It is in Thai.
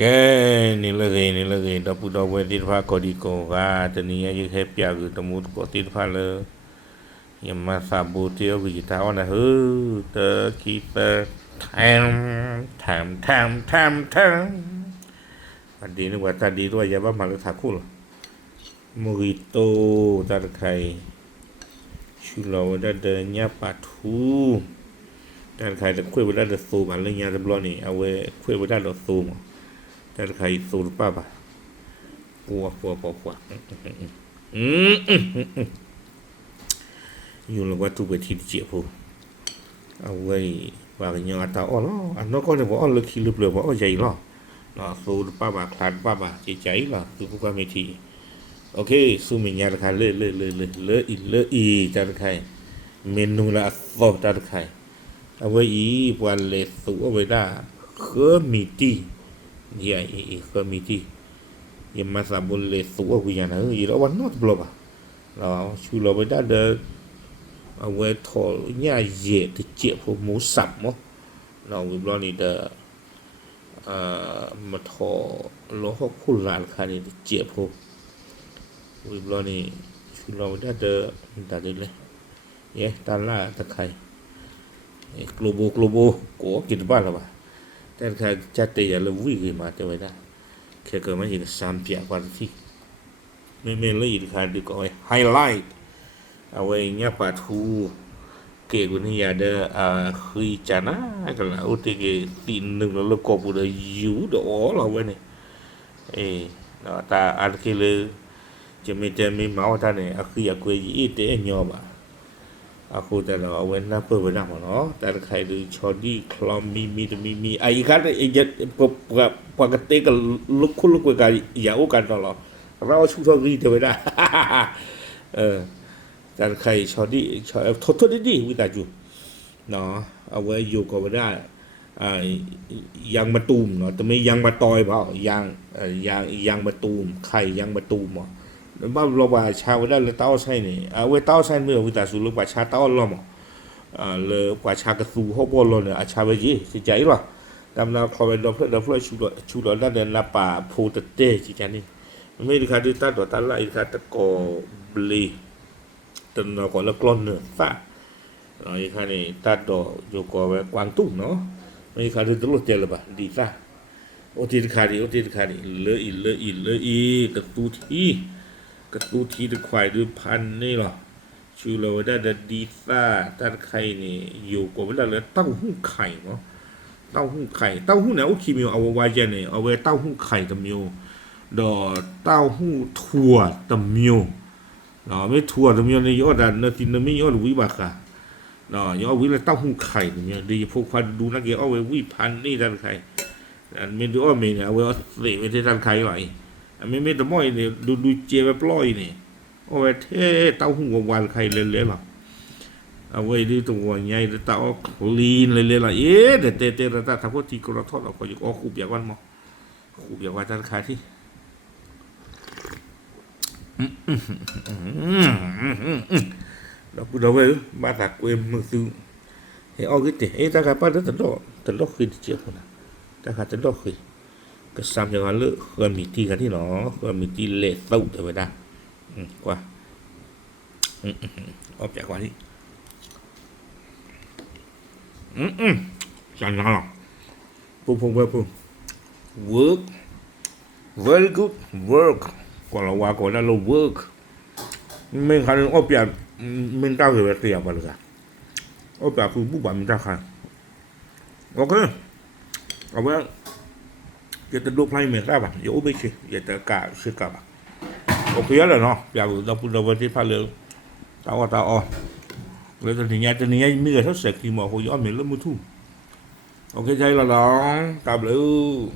ကဲနေလကေနေလကေတပူတော်ဝဲတိတဖာကောဒီကောကတနည်းရခဲပြကူတမှုကောတိတဖာလေယမစာဘူတေဝိတာဝနဟူတကီပထမ်ထမ်ထမ်ထမ်ထမ်အဒီနဝတဒီတော့ရပါမလို့သာခုလမူရီတိုတတ်ခိုင်ရှူလောဒဒညပါထူတတ်ခိုင်တခွေဝဒဒဆိုပါလညာတဘလနီအဝဲခွေဝဒဒဆိုမ Tadi kai sur pa ba. Puah puah puah puah. Hmm. Yu lo wa tu be thi chi phu. A wei wa ga nya ta o lo. An no ko ne bo on lo ki lu ble bo o jai lo. Lo sur pa ba klan pa ba chi chai lo. Tu pu ka me thi. Okay, su mi nya ta le le le le le i le i ta kai. Menu la so ta kai. A wei i wa le su o we da. Khơ mi ti. Ya i committee ya masa boleh suwa ku yana i lo wan not blo ba. Lo, chu lo ba da de, a we to nya ye te che pho mu sam mo. Lo, we lo ni de, a, ma tho lo ho khu lan kha ni te che pho. We lo ni, chu lo da de da de le. Ye, ta la, ta khai. E, globo globo ko kit ba la ba. แต่ถ้าจัดแต่อย่าละวิ่งมาแต่ไว้ได้แค่เกิดมาอีกสามเปียกว่าที่ไม่ไม่เลยอีกคันดีก็ไฮไลท์เอาไว้เงี้ ยปาทูเกี่ยวกับนี่อย่าเด้ออ่าคุยจานะกันละอุติเกตีนหนึ่งแล้วก็ปูดอยู่เด้อเราไว้เนี่ยเออเนาะตาอันคือเลยจะไม่จะไม่เมาท่านเนี่ยคืออยากคุยอีเตะยอมอ่ะ အခုတတော့အဝဲနှပ်ပွေးနာမနော်တရခိုင်လူ บ้าลบาชาได้เลยเต้าใช่นี่เอาเวเต้าใช่เมื่อวิตาสุลบาชาเต้าลอมอ่าเลยกว่าชากระสูฮอบอลเนี่ยอาชาเวจีสิใจหรอดำนาคอเวดอเพื่อดอเพื่อชูดอชูดอด้เนี่ยนลาป่าโพตเต้จีกันนี่ไม่ดีขาะดิตาตัวตันไล่ค่ะตะกอบลีตันก่อนละกลอนเนื้อฟ้าเราอีกค่นี่ตาตัวโยกอไว้กวางตุ้งเนาะไม่ค่ะดิตลอดเจอเลยปะดีฟ้าโอตินคาดีโอตินคาดีเลออีเลออีเลยอีตะตูที่ กระตูทีตะควายด้วยพันนี่หรอชูโรได้ดดีซ่าตัดไข่นี่อยู่กับเวลาเลยเต้าหู้ไข่เนาะเต้าหู้ไข่เต้าหู้เนี่ยโอเคมีเอาไว้เจเนี่ยเอาไว้เต้าหู้ไข่ตะมิวดอเต้าหู้ถั่วตะมิวเนาะไม่ถั่วตะมิวในยอดนะตินไม่ยอดวิบากอะเนาะยอดวิเลยเต้าหู้ไข่ตะมิวดีพวกพันดูนักเกี่ยเอาไว้วิพันนี่ตัดไข่อันไม่ดูอ้อมเนี่ยเอาไว้เสพไปที่ตัดไข่ไว้ ไม่ไม่ตะม้อยนี่ดูดูเจไปปล่อยนี่โอ้ยเท่เต้าหู้วานใครเลยเลยหรอเอาไว้ดีตัวใหญ่แต่เต้าลีนเลยเลยล่ะเอ๊ะเด็ดเตเตระตาทั้งพวกที่กระทอดออกก็อยู่ออกขูบอยากวันมอคูบอยากวันจันคาที่เราพูดเอาไว้บ้าตาเกวมมือซื้อเฮ้ยเอากิเตะเอ๊ะตาขาป้าเด็ดตลอดตลอดคืนเจียวคนนะตาขาตลอดคืน ก็ซ้ำจะว่าเลือกคยมีที่กันที่หนอเคยมีที่เลสเต้าเดี๋ยวไปได้กว่าอือออกจากกว่าที่อืมอืมจังหรอปุ๊บปุ๊บปุ๊บปุ๊บ work very good work กว่าเราว่าก่อนนั้นเรา work ไม่คันออกจากมันต้าเหรอเตียบไปเลยกันออกจากคือผู้บังมันต้าคันโอเคเอาไว้ yatadoflaime saba ya obeche yataka shekaba okuyala no yabu dapu dabati pale tawa ta o leto ninya te ninya mi ga sosek timo ko yo me lo mutu oke jai la long tablu